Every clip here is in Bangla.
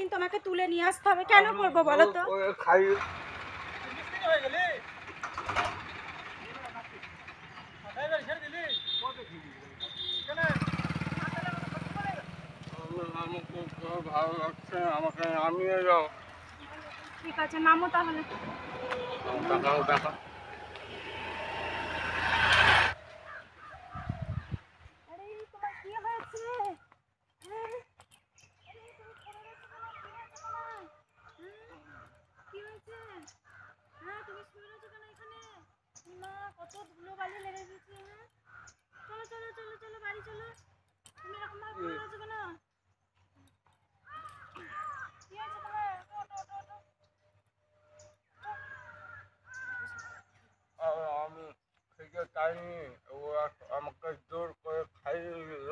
প্রত্যেকদিন তোমাকে তুলে নিয়ে আসতে হবে? কেন করবো বলো তো? খাই ভালো লাগছে আমাকে নামিয়ে যাও। ঠিক আছে, নামো তাহলে। টাকা আরে তোমার কি হয়েছে? হ্যাঁ? আরে তুমি পড়ে গেছো কেন? কি হয়েছে তোমার? কি হয়েছে? হ্যাঁ, তুমি শুয়ে রয়েছো কেন এখানে? মা, কত ধুলো বালি লেগে গেছে। হ্যাঁ, চলো চলো চলো চলো, বাড়ি চলো। তুমি এরকম ভাবে পড়ে রয়েছো কেন? কি হয়েছে তোমার? ওঠো ওঠো ওঠো ওঠো। আমি খেতে চাইনি, ওরা আমাকে জোর করে খাইয়ে দিল।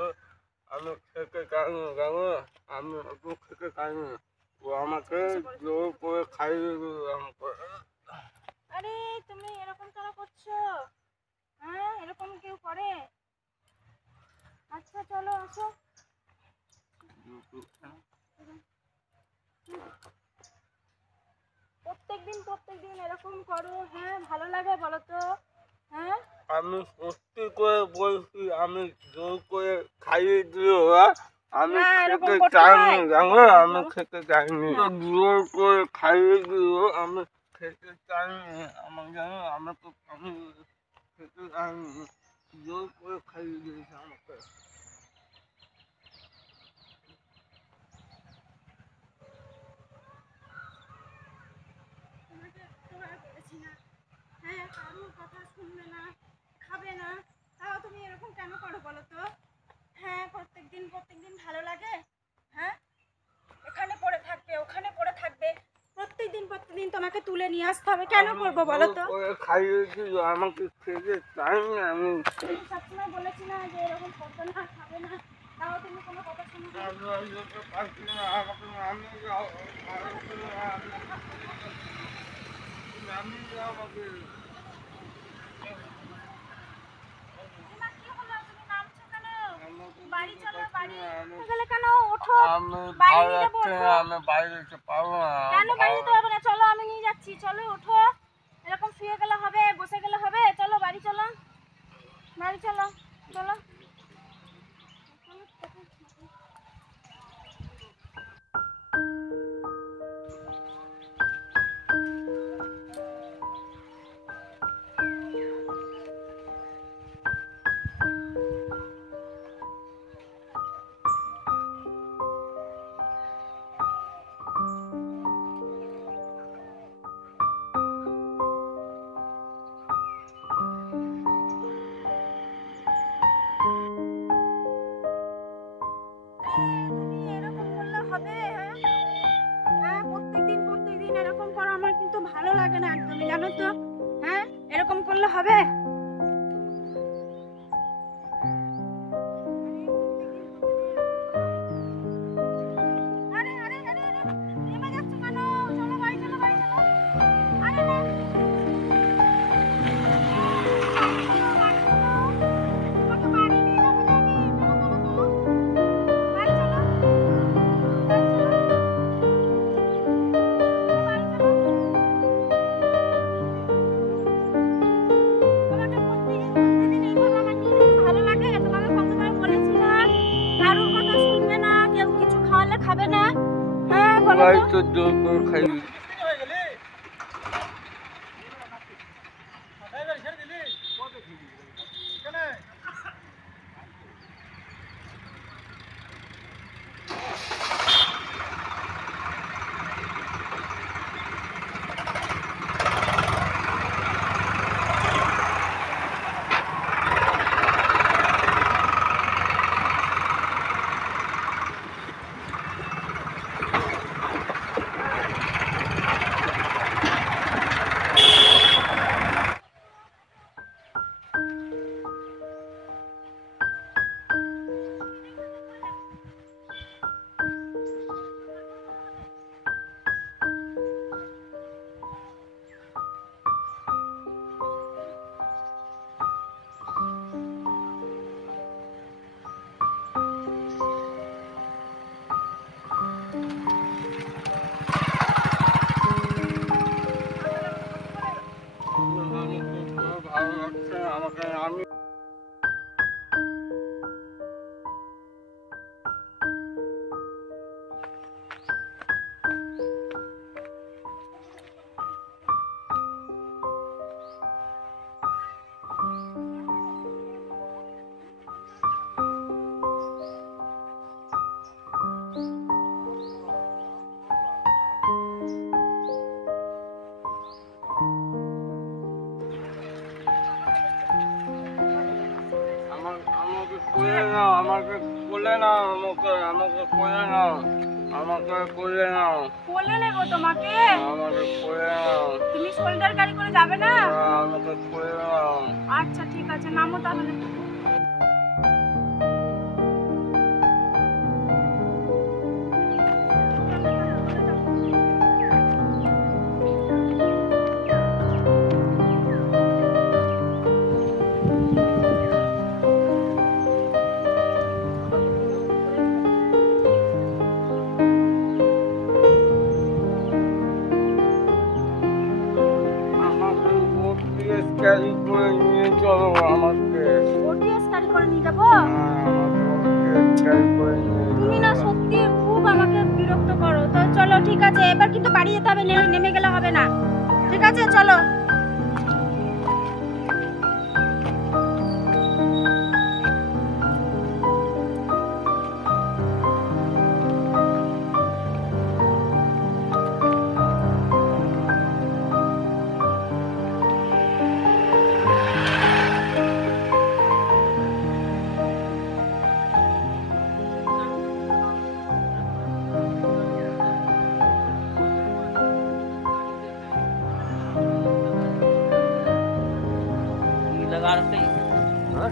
আমি খেতে চাইনি জানো, আমি একটু খেতে চাইনি, ও আমাকে জোর করে খাইয়ে দিল আমাকে। আরে তুমি এরকম কেন করছো? হ্যাঁ, এরকম কেউ করে? আচ্ছা চলো, আসো। প্রত্যেকদিন এরকম করো? হ্যাঁ, ভালো লাগে বলো তো? হ্যাঁ, আমি সত্যি করে বলছি, আমি জোর করে খাইয়ে দিল ওরা। আমি না, এরকম খেতে করতে চাইনি হয়? জানো, আমি খেতে চাইনি, জোর করে খাইয়ে দিল। আমি খেতে চাইনি, আমার জানো আমি খেতে চাইনি, জোর করে খাইয়ে দিয়েছে আমাকে। তোমাকে কতবার বলেছি না? হ্যাঁ, কারোর কথা শুনবে না, খাবে না, তাও তুমি এরকম কেন করো বলো তো? হ্যাঁ, প্রত্যেকদিন ভালো লাগে? হ্যাঁ, এখানে পড়ে থাকবে, ওখানে পড়ে থাকবে, প্রত্যেকদিন তোমাকে তুলে নিয়ে আসতে হবে? কেন করবো বলো তো? জোর করে খাইয়ে দিল, আমাকে খেতে চাইনি আমি। আমি সবসময় বলেছি না যে এরকম করবে না, খাবে না, তাও তুমি কোনো কথা শুনবে না। পারছি না, আমাকে নামিয়ে যাও, নামিয়ে যাও আমাকে। এমা, কি হলো? তুমি নামছো কেন? বাড়ি চলো, বাড়ি গেলে কেন? ওঠো, আমি বাড়ি ভালো নিয়ে যাবো, লাগছে না, ওঠো। আমি বাইরে যেতে পারবো না। কেন বাড়ি যেতে হবে না? চলো, আমি নিয়ে যাচ্ছি, চলো ওঠো। এরকম শুয়ে গেলে হবে? বসে গেলে হবে? চলো বাড়ি চলো, বাড়ি চলো, চলো। তুমি এরকম করলে হবে? হ্যাঁ, হ্যাঁ, প্রত্যেকদিন এরকম করো, আমার কিন্তু ভালো লাগে না একদমই, জানো তো? হ্যাঁ, এরকম করলে হবে? আরে আরে আরে আরে, নেমে যাচ্ছ কেন? চলো বাড়ি চলো, বাড়ি চলো। আরে না, চলো বাড়ি চলো, তোমাকে বাড়ি নিয়ে যাবো তো আমি। চলো চলো চলো, বাড়ি চলো, বাড়ি চলো, বাড়ি চলো। তোমাকে প্রত্যেকদিন এইভাবে আমার নিয়ে যেতে ভালো লাগে? তোমাকে কতবার বলেছি না? কারোর কথা শুনবে না, কেউ কিছু খাওয়ালে খাবে না। হ্যাঁ, বলো ভাই তো? তো জোর করে খাইয়ে আমাকে কোলে নাও, আমাকে কোলে নাও, আমাকে কোলে নাও, কোলে নেবো তোমাকে? আমাকে কোলে নাও, তুমি শোল্ডার গাড়ি করে যাবে না? আমাকে কোলে নাও। আচ্ছা ঠিক আছে, নামো তাহলে। আমাকে ওটিএস ক্যারি করে নিয়ে চলো আমাকে। ওটিএস গাড়ি করে নিয়ে যাবো? আমাকে ওটিএস ক্যারি করে নিয়ে তুমি না সত্যি খুব আমাকে বিরক্ত করো। তো চলো ঠিক আছে, এবার কিন্তু বাড়ি যেতে হবে, নেমে গেলে হবে না। ঠিক আছে চলো। लगा रखते हैं। हाँ?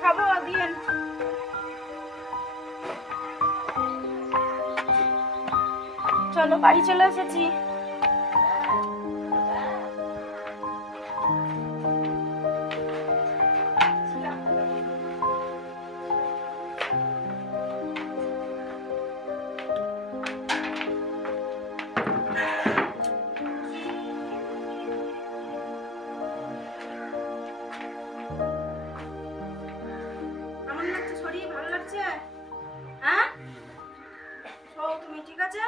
খাবো দিয়েন। চলো বাড়ি চলে এসেছি। কেমন লাগছে শরীর? ভালো লাগছে? হ্যাঁ শোও তুমি, ঠিক আছে?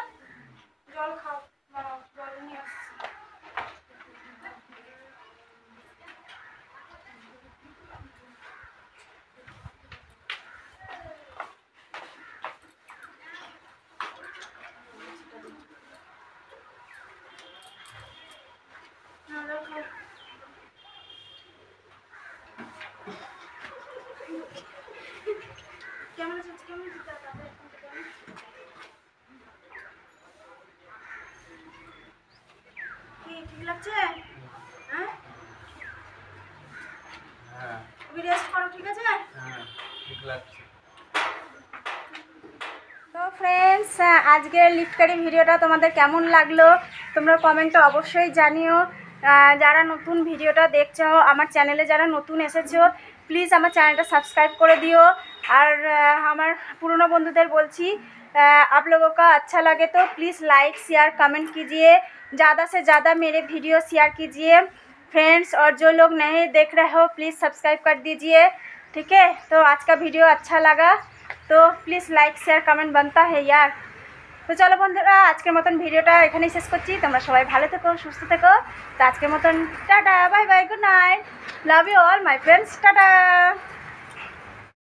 জল খাও, দাঁড়াও, জল নিয়ে আসছি। না, জল খাও। কেমন আছে? কেমন আছে? কি ঠিক লাগছে? হ্যাঁ হ্যাঁ, তুমি রেস্ট করো, ঠিক আছে? হ্যাঁ, ঠিক লাগছে। তো ফ্রেন্ডস, আজকের লিফটারি ভিডিওটা তোমাদের কেমন লাগলো তোমরা কমেন্টে অবশ্যই জানিও। যারা নতুন ভিডিওটা দেখছো, আমার চ্যানেলে যারা নতুন এসেছো, প্লিজ আমার চ্যানেলটা সাবস্ক্রাইব করে दियो। আর আমার পুরনো বন্ধুদের বলছি, आप लोगों का अच्छा लगे तो प्लीज़ लाइक शेयर कमेंट कीजिए, ज़्यादा से ज़्यादा मेरे वीडियो शेयर कीजिए फ्रेंड्स। और जो लोग नहीं देख रहे हो प्लीज़ सब्सक्राइब कर दीजिए, ठीक है? तो आज का वीडियो अच्छा लगा तो प्लिज लाइक शेयर कमेंट बनता है यार। तो चलो बंधुरा, आजकेर मतन भिडियोटा एखानेই शेष करছি। তোমরা সবাই ভালো থেকো, সুস্থ থেকো। তো আজকের মতন tata, bye bye, good night, love you all my friends, tata.